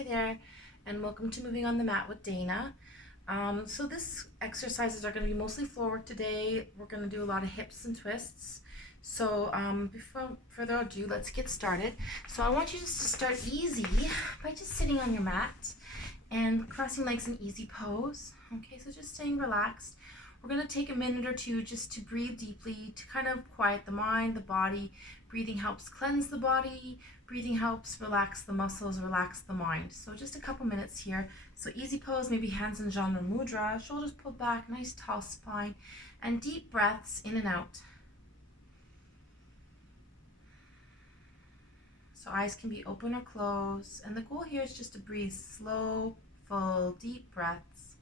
Hi there, and welcome to Moving on the Mat with Dana. So this exercises are going to be mostly floor work today. We're going to do a lot of hips and twists. So before further ado, let's get started. So I want you just to start easy by just sitting on your mat and crossing legs in easy pose. Okay, so just staying relaxed. We're going to take a minute or two just to breathe deeply, to kind of quiet the mind, the body. Breathing helps cleanse the body. Breathing helps relax the muscles, relax the mind. So just a couple minutes here. So easy pose, maybe hands in Janu Mudra, shoulders pulled back, nice tall spine, and deep breaths in and out. So eyes can be open or closed, and the goal here is just to breathe slow, full, deep breaths.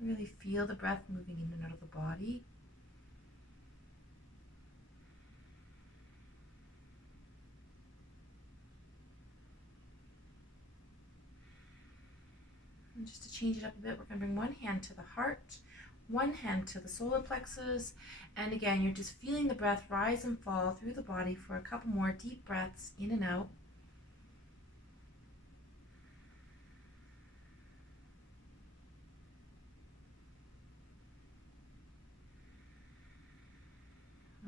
Really feel the breath moving in and out of the body. And just to change it up a bit, we're going to bring one hand to the heart, one hand to the solar plexus, and again, you're just feeling the breath rise and fall through the body for a couple more deep breaths in and out.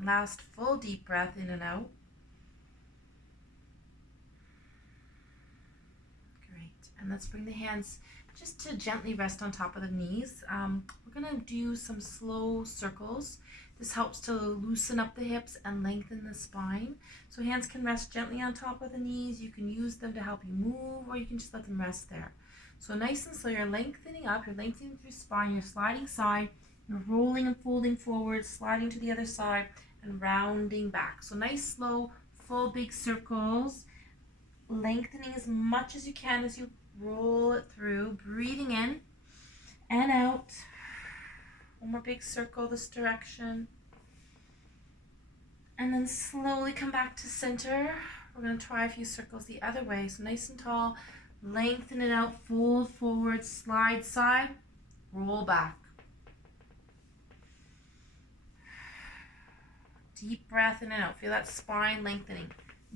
Last full deep breath in and out. Great. And let's bring the hands just to gently rest on top of the knees. We're going to do some slow circles. This helps to loosen up the hips and lengthen the spine. So hands can rest gently on top of the knees. You can use them to help you move, or you can just let them rest there. So nice and slow, you're lengthening up, you're lengthening through spine, you're sliding side, you're rolling and folding forward, sliding to the other side, and rounding back. So nice, slow, full big circles, lengthening as much as you can as you roll it through, breathing in and out. One more big circle this direction. And then slowly come back to center. We're going to try a few circles the other way. So nice and tall, lengthen it out, fold forward, slide side, roll back. Deep breath in and out. Feel that spine lengthening.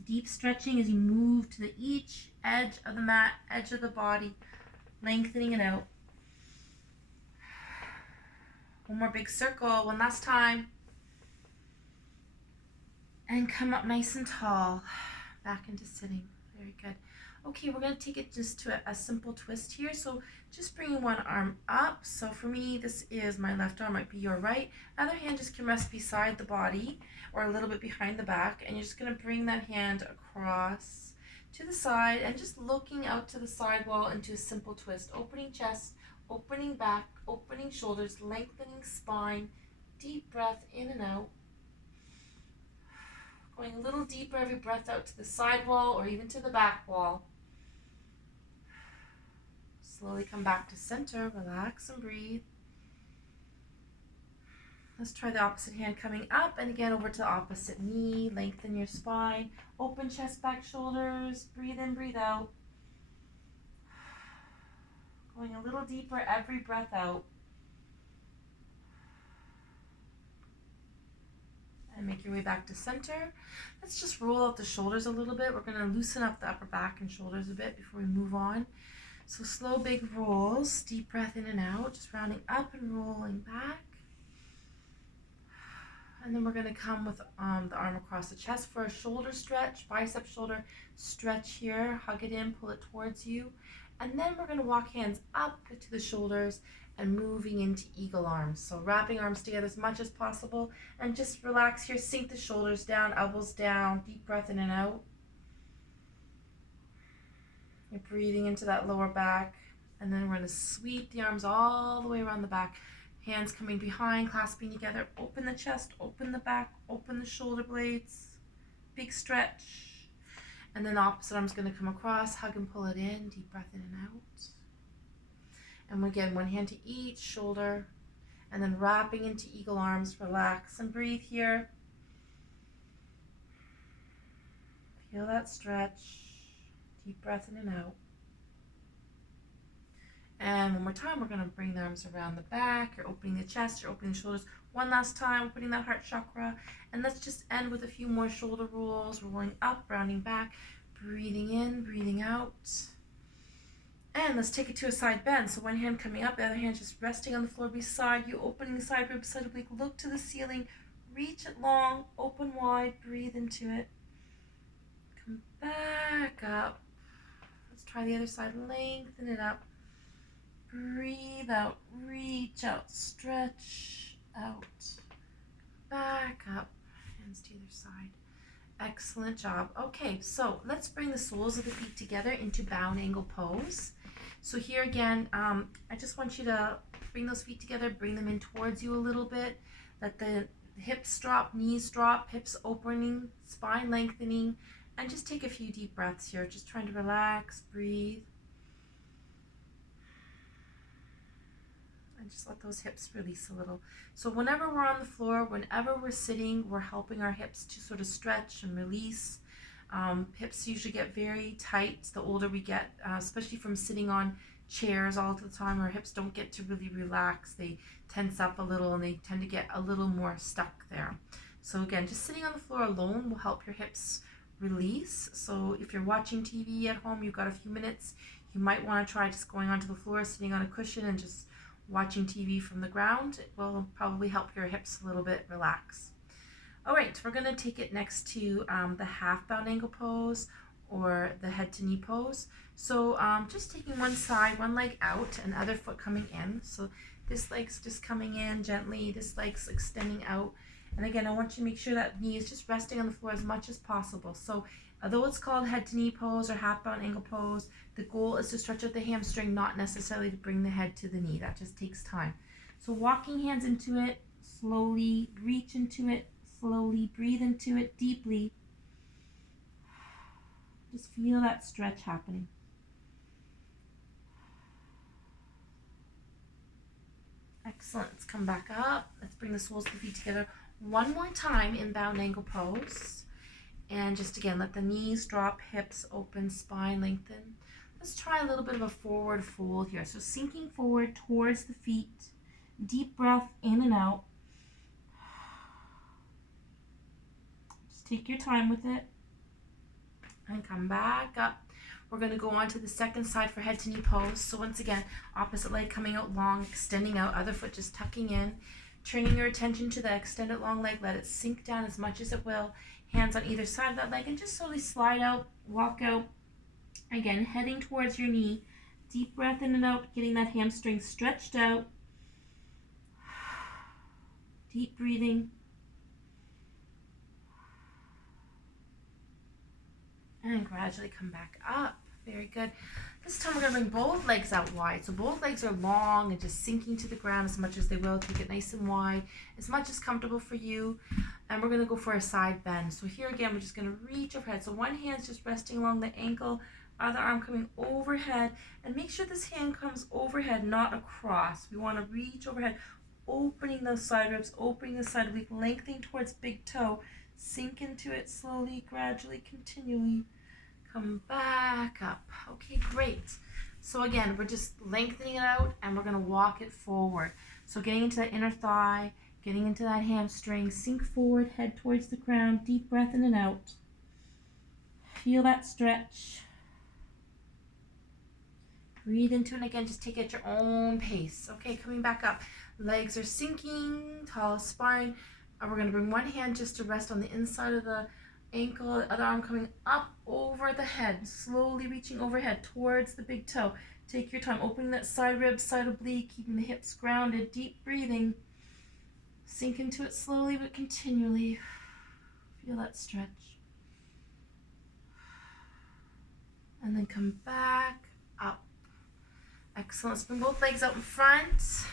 Deep stretching as you move to each edge of the mat, edge of the body, lengthening it out. One more big circle, one last time. And come up nice and tall, back into sitting. Very good. Okay, we're going to take it just to a simple twist here. So just bringing one arm up. So for me, this is my left arm, might be your right. Other hand just can rest beside the body or a little bit behind the back. And you're just going to bring that hand across to the side and just looking out to the side wall into a simple twist. Opening chest, opening back, opening shoulders, lengthening spine. Deep breath in and out. Going a little deeper every breath out to the side wall or even to the back wall. Slowly come back to center, relax and breathe. Let's try the opposite hand coming up and again over to the opposite knee. Lengthen your spine, open chest, back, shoulders. Breathe in, breathe out. Going a little deeper every breath out. And make your way back to center. Let's just roll out the shoulders a little bit. We're going to loosen up the upper back and shoulders a bit before we move on. So slow, big rolls, deep breath in and out, just rounding up and rolling back. And then we're going to come with the arm across the chest for a shoulder stretch, bicep shoulder stretch here. Hug it in, pull it towards you. And then we're going to walk hands up to the shoulders and moving into eagle arms. So wrapping arms together as much as possible and just relax here, sink the shoulders down, elbows down, deep breath in and out. You're breathing into that lower back, and then we're going to sweep the arms all the way around the back. Hands coming behind, clasping together. Open the chest, open the back, open the shoulder blades. Big stretch. And then the opposite arm's going to come across, hug and pull it in. Deep breath in and out. And again, one hand to each shoulder. And then wrapping into eagle arms. Relax and breathe here. Feel that stretch. Deep breath in and out. And one more time, we're going to bring the arms around the back. You're opening the chest, you're opening the shoulders. One last time, opening that heart chakra. And let's just end with a few more shoulder rolls, rolling up, rounding back, breathing in, breathing out. And let's take it to a side bend. So one hand coming up, the other hand just resting on the floor beside you, opening the side ribs, side oblique, look to the ceiling, reach it long, open wide, breathe into it. Come back up. Let's try the other side, lengthen it up. Breathe out, reach out, stretch out, back up, hands to the other side. Excellent job. Okay, so let's bring the soles of the feet together into bound angle pose. So here again, I just want you to bring those feet together, bring them in towards you a little bit. Let the hips drop, knees drop, hips opening, spine lengthening, and just take a few deep breaths here. Just trying to relax, breathe. And just let those hips release a little. So whenever we're on the floor, whenever we're sitting, we're helping our hips to sort of stretch and release. Hips usually get very tight the older we get, especially from sitting on chairs all the time. Our hips don't get to really relax. They tense up a little and they tend to get a little more stuck there. So again, just sitting on the floor alone will help your hips release. So if you're watching TV at home, you've got a few minutes, you might want to try just going onto the floor, sitting on a cushion and just watching TV from the ground. It will probably help your hips a little bit relax. All right, we're going to take it next to the half bound angle pose or the head to knee pose. So just taking one side, one leg out and other foot coming in. So this leg's just coming in gently, this leg's extending out. And again, I want you to make sure that knee is just resting on the floor as much as possible. So although it's called head to knee pose or half bound angle pose, the goal is to stretch out the hamstring, not necessarily to bring the head to the knee. That just takes time. So walking hands into it, slowly reach into it, slowly breathe into it deeply. Just feel that stretch happening. Excellent. Let's come back up. Let's bring the soles of the feet together one more time in bound angle pose. And just again, let the knees drop, hips open, spine lengthen. Let's try a little bit of a forward fold here. So sinking forward towards the feet. Deep breath in and out. Just take your time with it. And come back up. We're going to go on to the second side for head to knee pose. So once again, opposite leg coming out long, extending out, other foot just tucking in. Turning your attention to the extended long leg, let it sink down as much as it will. Hands on either side of that leg and just slowly slide out, walk out. Again, heading towards your knee. Deep breath in and out, getting that hamstring stretched out. Deep breathing. And gradually come back up. Very good. This time we're going to bring both legs out wide. So both legs are long and just sinking to the ground as much as they will. Take it nice and wide, as much as comfortable for you. And we're going to go for a side bend. So here again, we're just going to reach overhead. So one hand's just resting along the ankle, other arm coming overhead. And make sure this hand comes overhead, not across. We want to reach overhead, opening those side ribs, opening the side oblique, lengthening towards big toe. Sink into it slowly, gradually, continually. Come back up. Okay, great. So again, we're just lengthening it out and we're going to walk it forward. So getting into that inner thigh, getting into that hamstring, sink forward, head towards the ground, deep breath in and out. Feel that stretch. Breathe into it again, just take it at your own pace. Okay, coming back up. Legs are sinking, tall spine. And we're going to bring one hand just to rest on the inside of the ankle, the other arm coming up over the head, slowly reaching overhead towards the big toe. Take your time, opening that side rib, side oblique, keeping the hips grounded, deep breathing. Sink into it slowly but continually. Feel that stretch. And then come back up. Excellent. Let's bring both legs out in front.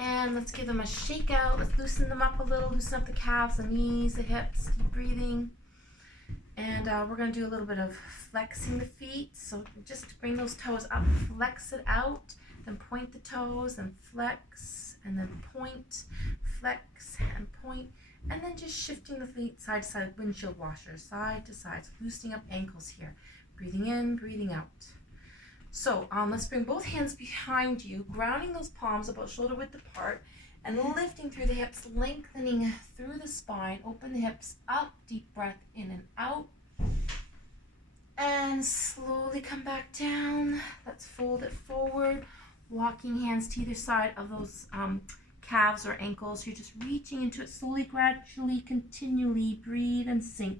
And let's give them a shake out. Let's loosen them up a little, loosen up the calves, the knees, the hips, deep breathing. And we're going to do a little bit of flexing the feet. So just bring those toes up, flex it out, then point the toes, and flex, and then point, flex, and point. And then just shifting the feet side to side, windshield washers, side to side. So loosening up ankles here. Breathing in, breathing out. So let's bring both hands behind you, grounding those palms about shoulder width apart, and lifting through the hips, lengthening through the spine. Open the hips up, deep breath in and out. And slowly come back down. Let's fold it forward, walking hands to either side of those calves or ankles. You're just reaching into it slowly, gradually, continually. Breathe and sink.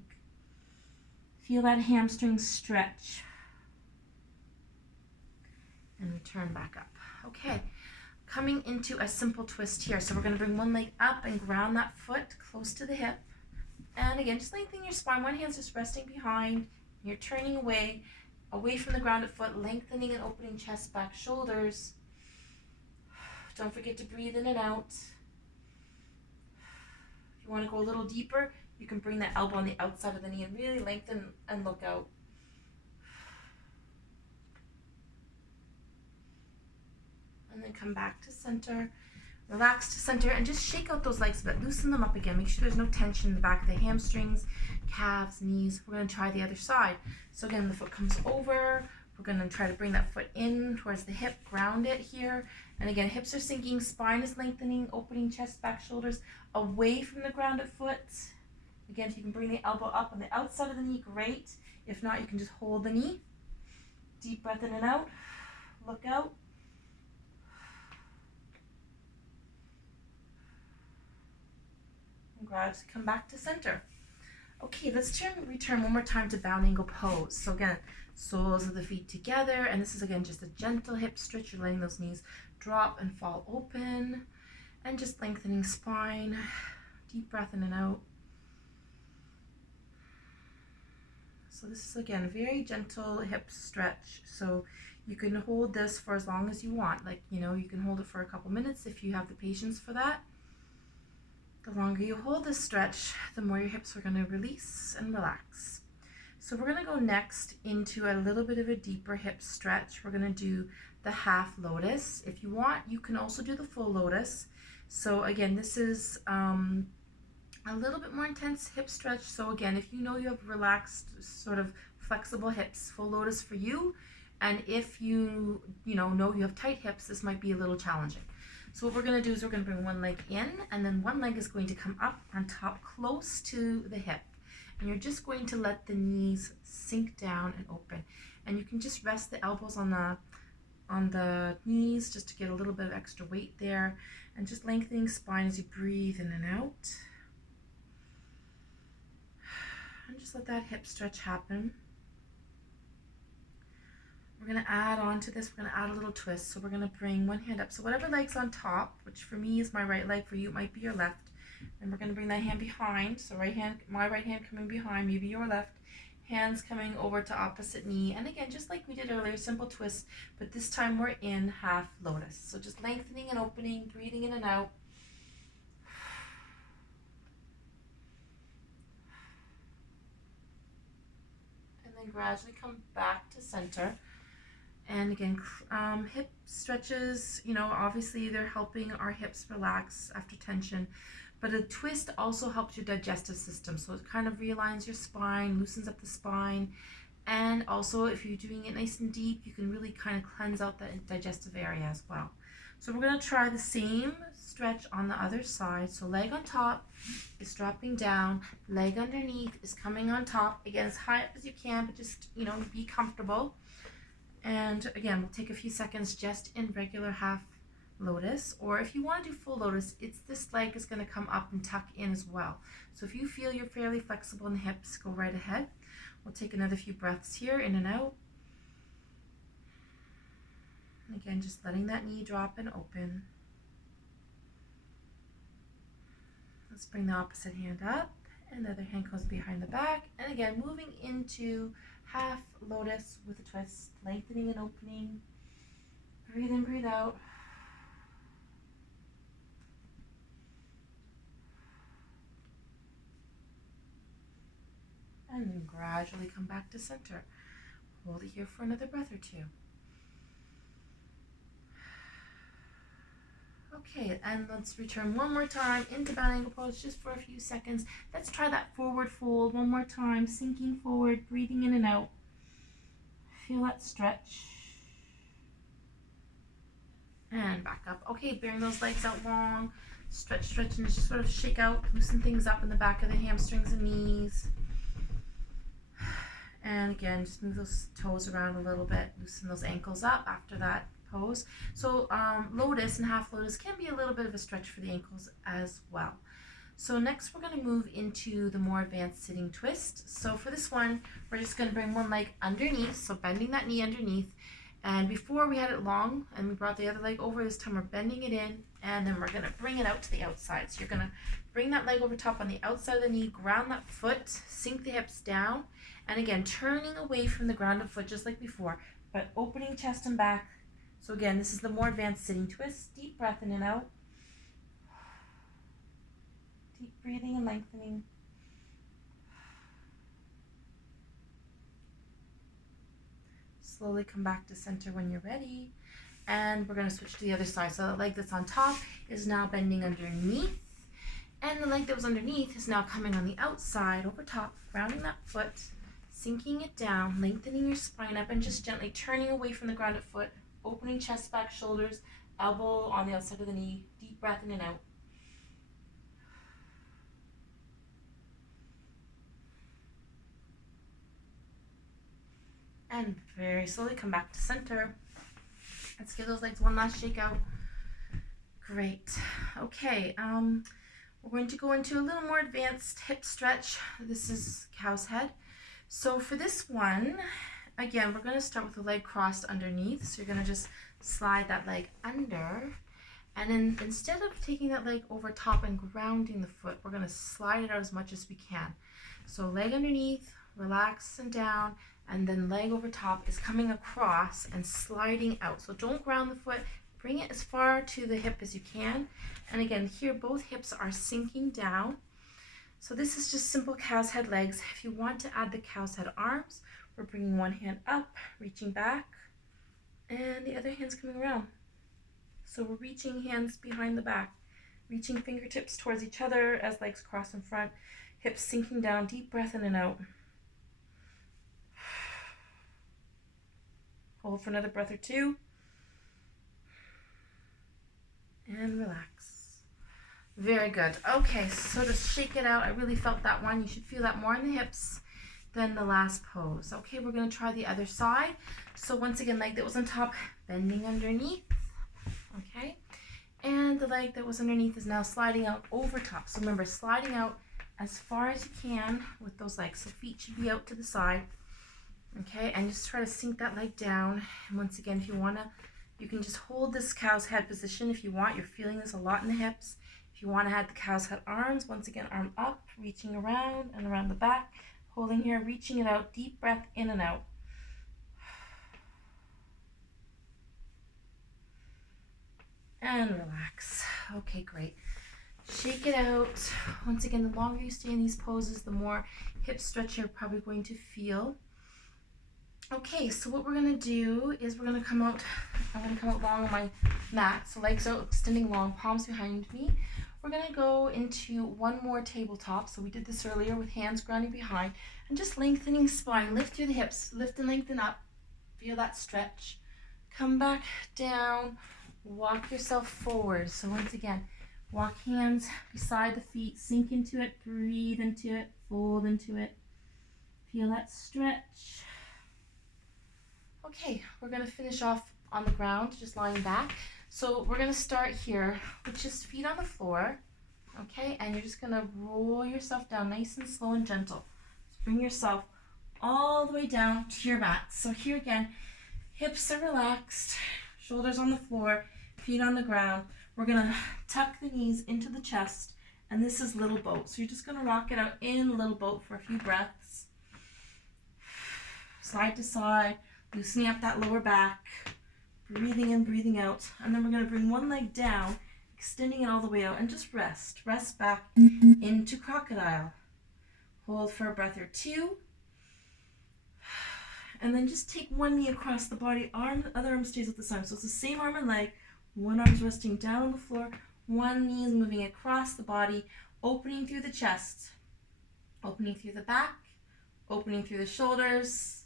Feel that hamstring stretch. And return back up. Okay, coming into a simple twist here. So we're going to bring one leg up and ground that foot close to the hip. And again, just lengthening your spine. One hand's just resting behind. You're turning away from the grounded foot, lengthening and opening chest, back, shoulders. Don't forget to breathe in and out. If you want to go a little deeper, you can bring that elbow on the outside of the knee and really lengthen and look out. And then come back to center. Relax to center and just shake out those legs a bit. Loosen them up again. Make sure there's no tension in the back of the hamstrings, calves, knees. We're going to try the other side. So again, the foot comes over. We're going to try to bring that foot in towards the hip. Ground it here. And again, hips are sinking. Spine is lengthening. Opening chest, back, shoulders away from the grounded foot. Again, if you can bring the elbow up on the outside of the knee, great. If not, you can just hold the knee. Deep breath in and out. Look out. Gradually come back to center. Okay, let's return one more time to bound angle pose. So again, soles of the feet together, and this is again just a gentle hip stretch. You're letting those knees drop and fall open, and just lengthening spine. Deep breath in and out. So this is again a very gentle hip stretch. So you can hold this for as long as you want. Like, you know, you can hold it for a couple minutes if you have the patience for that. The longer you hold this stretch, the more your hips are going to release and relax. So we're going to go next into a little bit of a deeper hip stretch. We're going to do the half lotus. If you want, you can also do the full lotus. So again, this is a little bit more intense hip stretch. So again, if you know you have relaxed, sort of flexible hips, full lotus for you. And if you know you have tight hips, this might be a little challenging. So what we're going to do is we're going to bring one leg in, and then one leg is going to come up on top close to the hip. And you're just going to let the knees sink down and open. And you can just rest the elbows on the knees just to get a little bit of extra weight there. And just lengthening spine as you breathe in and out. And just let that hip stretch happen. We're going to add on to this, we're going to add a little twist. So we're going to bring one hand up. So whatever leg's on top, which for me is my right leg, for you it might be your left. And we're going to bring that hand behind. So my right hand coming behind, maybe your left. Hands coming over to opposite knee. And again, just like we did earlier, simple twist, but this time we're in half lotus. So just lengthening and opening, breathing in and out. And then gradually come back to center. And again, hip stretches, obviously they're helping our hips relax after tension, but a twist also helps your digestive system. So it kind of realigns your spine, loosens up the spine. And also if you're doing it nice and deep, you can really kind of cleanse out the digestive area as well. So we're going to try the same stretch on the other side. So leg on top is dropping down, leg underneath is coming on top. Again, as high up as you can, but just, be comfortable. And again, we'll take a few seconds just in regular half lotus, or if you want to do full lotus, this leg is going to come up and tuck in as well. So if you feel you're fairly flexible in the hips, go right ahead. We'll take another few breaths here, in and out. And again, just letting that knee drop and open. Let's bring the opposite hand up, and the other hand goes behind the back. And again, moving into half lotus with a twist, lengthening and opening. Breathe in, breathe out. And then gradually come back to center. Hold it here for another breath or two. Okay, and let's return one more time into bound angle pose just for a few seconds. Let's try that forward fold one more time, sinking forward, breathing in and out. Feel that stretch. And back up. Okay, bring those legs out long. Stretch, stretch, and just sort of shake out, loosen things up in the back of the hamstrings and knees. And again, just move those toes around a little bit, loosen those ankles up after that pose. So lotus and half lotus can be a little bit of a stretch for the ankles as well. So next we're going to move into the more advanced sitting twist. So for this one, we're just going to bring one leg underneath, so bending that knee underneath. And before we had it long and we brought the other leg over, this time we're bending it in and then we're going to bring it out to the outside. So you're going to bring that leg over top on the outside of the knee, ground that foot, sink the hips down, and again turning away from the grounded foot just like before, but opening chest and back. So again, this is the more advanced sitting twist. Deep breath in and out. Deep breathing and lengthening. Slowly come back to center when you're ready. And we're going to switch to the other side. So the leg that's on top is now bending underneath. And the leg that was underneath is now coming on the outside over top, grounding that foot, sinking it down, lengthening your spine up, and just gently turning away from the grounded foot, opening chest, back, shoulders, elbow on the outside of the knee. Deep breath in and out. And very slowly come back to center. Let's give those legs one last shake out. Great. Okay, we're going to go into a little more advanced hip stretch. This is cow's head. So for this one, again, we're going to start with the leg crossed underneath. So you're going to just slide that leg under. And then instead of taking that leg over top and grounding the foot, we're going to slide it out as much as we can. So leg underneath, relax and down, and then leg over top is coming across and sliding out. So don't ground the foot, bring it as far to the hip as you can. And again, here both hips are sinking down. So this is just simple cow's head legs. If you want to add the cow's head arms, we're bringing one hand up, reaching back, and the other hand's coming around. So we're reaching hands behind the back, reaching fingertips towards each other as legs cross in front, hips sinking down, deep breath in and out. Hold for another breath or two. And relax. Very good. Okay, so to shake it out, I really felt that one. You should feel that more in the hips than the last pose. Okay, we're going to try the other side. So once again, leg that was on top, bending underneath. Okay, and the leg that was underneath is now sliding out over top. So remember, sliding out as far as you can with those legs. So feet should be out to the side. Okay, and just try to sink that leg down. And once again, if you want to, you can just hold this cow's head position if you want. You're feeling this a lot in the hips. If you want to add the cow's head arms, once again, arm up, reaching around and around the back, holding here, reaching it out, deep breath in and out. And relax. Okay, great. Shake it out. Once again, the longer you stay in these poses, the more hip stretch you're probably going to feel. Okay, so what we're going to do is we're going to come out, I'm going to come out long on my mat. So legs out, extending long, palms behind me. We're going to go into one more tabletop. So we did this earlier with hands grounding behind and just lengthening spine. Lift through the hips, lift and lengthen up. Feel that stretch. Come back down, walk yourself forward. So once again, walk hands beside the feet, sink into it, breathe into it, fold into it. Feel that stretch. Okay, we're going to finish off on the ground, just lying back. So we're going to start here with just feet on the floor, okay? And you're just going to roll yourself down nice and slow and gentle. So bring yourself all the way down to your mat. So here again, hips are relaxed, shoulders on the floor, feet on the ground. We're going to tuck the knees into the chest, and this is little boat. So you're just going to rock it out in little boat for a few breaths. Side to side. Loosening up that lower back, breathing in, breathing out. And then we're going to bring one leg down, extending it all the way out, and just rest. Rest back into crocodile. Hold for a breath or two. And then just take one knee across the body, other arm stays at the side. So it's the same arm and leg. One arm's resting down on the floor. One knee is moving across the body, opening through the chest, opening through the back, opening through the shoulders,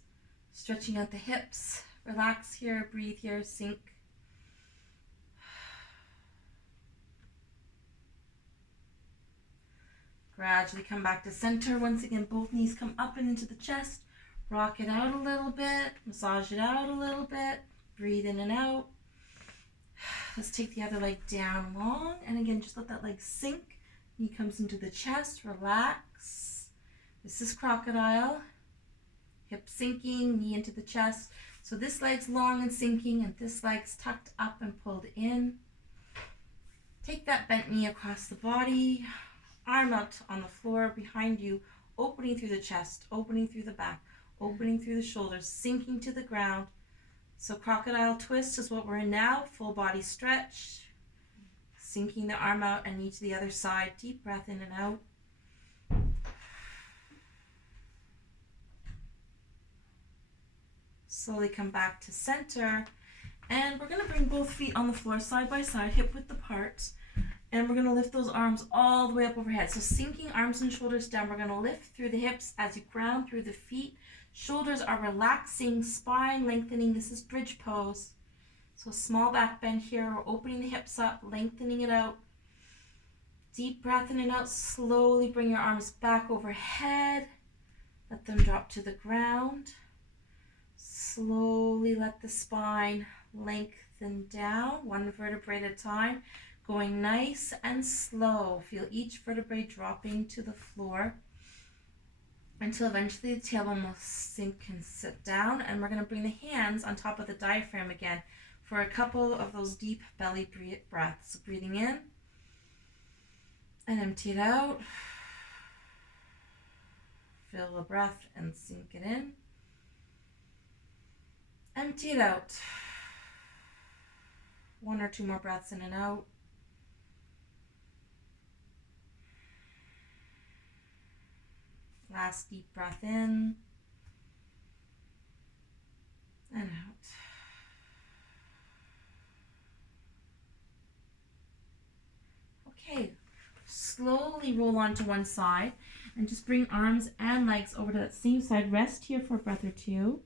stretching out the hips. Relax here, breathe here, sink. Gradually come back to center. Once again, both knees come up and into the chest. Rock it out a little bit. Massage it out a little bit. Breathe in and out. Let's take the other leg down long. And again, just let that leg sink. Knee comes into the chest. Relax. This is crocodile. Hip sinking, knee into the chest. So this leg's long and sinking, and this leg's tucked up and pulled in. Take that bent knee across the body. Arm out on the floor behind you, opening through the chest, opening through the back, opening through the shoulders, sinking to the ground. So crocodile twist is what we're in now. Full body stretch. Sinking the arm out and knee to the other side. Deep breath in and out. Slowly come back to center. And we're going to bring both feet on the floor side by side, hip width apart. And we're going to lift those arms all the way up overhead. So sinking arms and shoulders down. We're going to lift through the hips as you ground through the feet. Shoulders are relaxing, spine lengthening. This is bridge pose. So small back bend here. We're opening the hips up, lengthening it out. Deep breath in and out. Slowly bring your arms back overhead. Let them drop to the ground. Slowly let the spine lengthen down, one vertebrae at a time. Going nice and slow. Feel each vertebrae dropping to the floor until eventually the tailbone will sink and sit down. And we're going to bring the hands on top of the diaphragm again for a couple of those deep belly breaths. So breathing in and empty it out. Fill the breath and sink it in. Empty it out. One or two more breaths in and out. Last deep breath in and out. Okay, slowly roll onto one side and just bring arms and legs over to that same side. Rest here for a breath or two.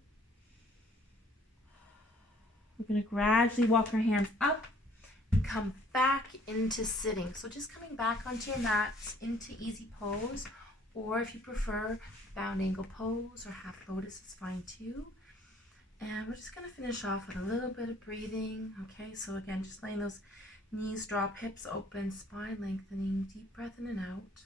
We're going to gradually walk our hands up and come back into sitting. So just coming back onto your mats into easy pose, or if you prefer bound angle pose or half lotus is fine too. And we're just going to finish off with a little bit of breathing. Okay, so again, just letting those knees drop, hips open, spine lengthening, deep breath in and out.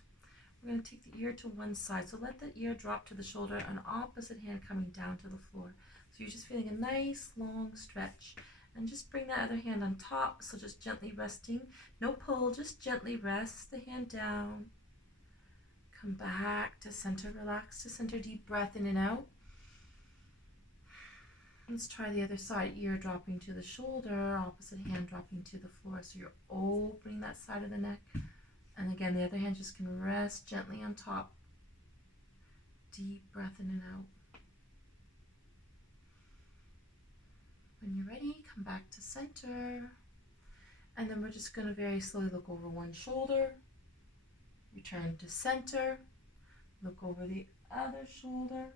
We're going to take the ear to one side. So let the ear drop to the shoulder and opposite hand coming down to the floor. So you're just feeling a nice long stretch. And just bring that other hand on top. So just gently resting. No pull, just gently rest the hand down. Come back to center, relax to center, deep breath in and out. Let's try the other side. Ear dropping to the shoulder, opposite hand dropping to the floor. So you're opening that side of the neck. And again, the other hand just can rest gently on top. Deep breath in and out. When you're ready, come back to center. And then we're just going to very slowly look over one shoulder. Return to center. Look over the other shoulder.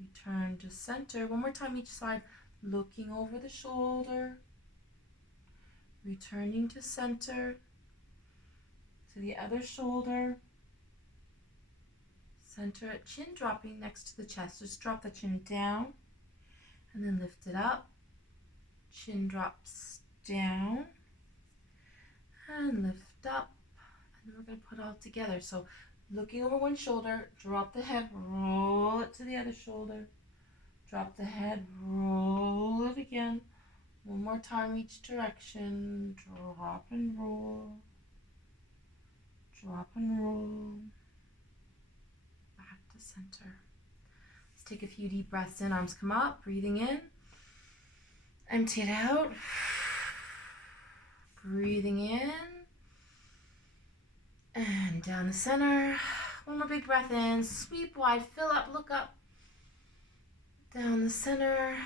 Return to center. One more time each side. Looking over the shoulder. Returning to center. To the other shoulder. Center at chin dropping next to the chest. Just drop the chin down. And then lift it up. Chin drops down. And lift up. And we're going to put it all together. So looking over one shoulder, drop the head, roll it to the other shoulder. Drop the head, roll it again. One more time each direction. Drop and roll. Drop and roll. Back to center. Let's take a few deep breaths in. Arms come up, breathing in. Empty it out. Breathing in. And down the center. One more big breath in. Sweep wide, fill up, look up. Down the center.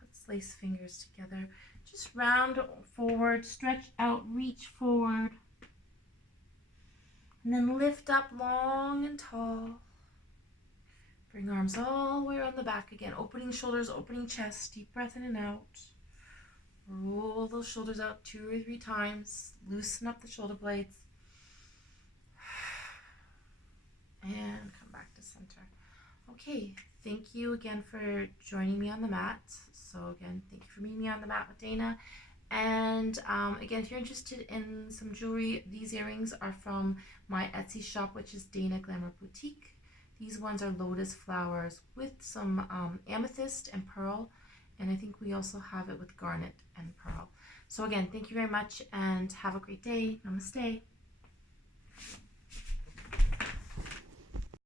Let's lace fingers together. Just round forward, stretch out, reach forward. And then lift up long and tall. Bring arms all the way around the back again. Opening shoulders, opening chest. Deep breath in and out. Roll those shoulders out 2 or 3 times. Loosen up the shoulder blades. And come back to center. Okay, thank you again for joining me on the mat. So again, thank you for meeting me on the mat with Dana. And again, if you're interested in some jewelry, these earrings are from my Etsy shop, which is Dana Glamour Boutique. These ones are lotus flowers with some amethyst and pearl. And I think we also have it with garnet and pearl. So again, thank you very much and have a great day. Namaste.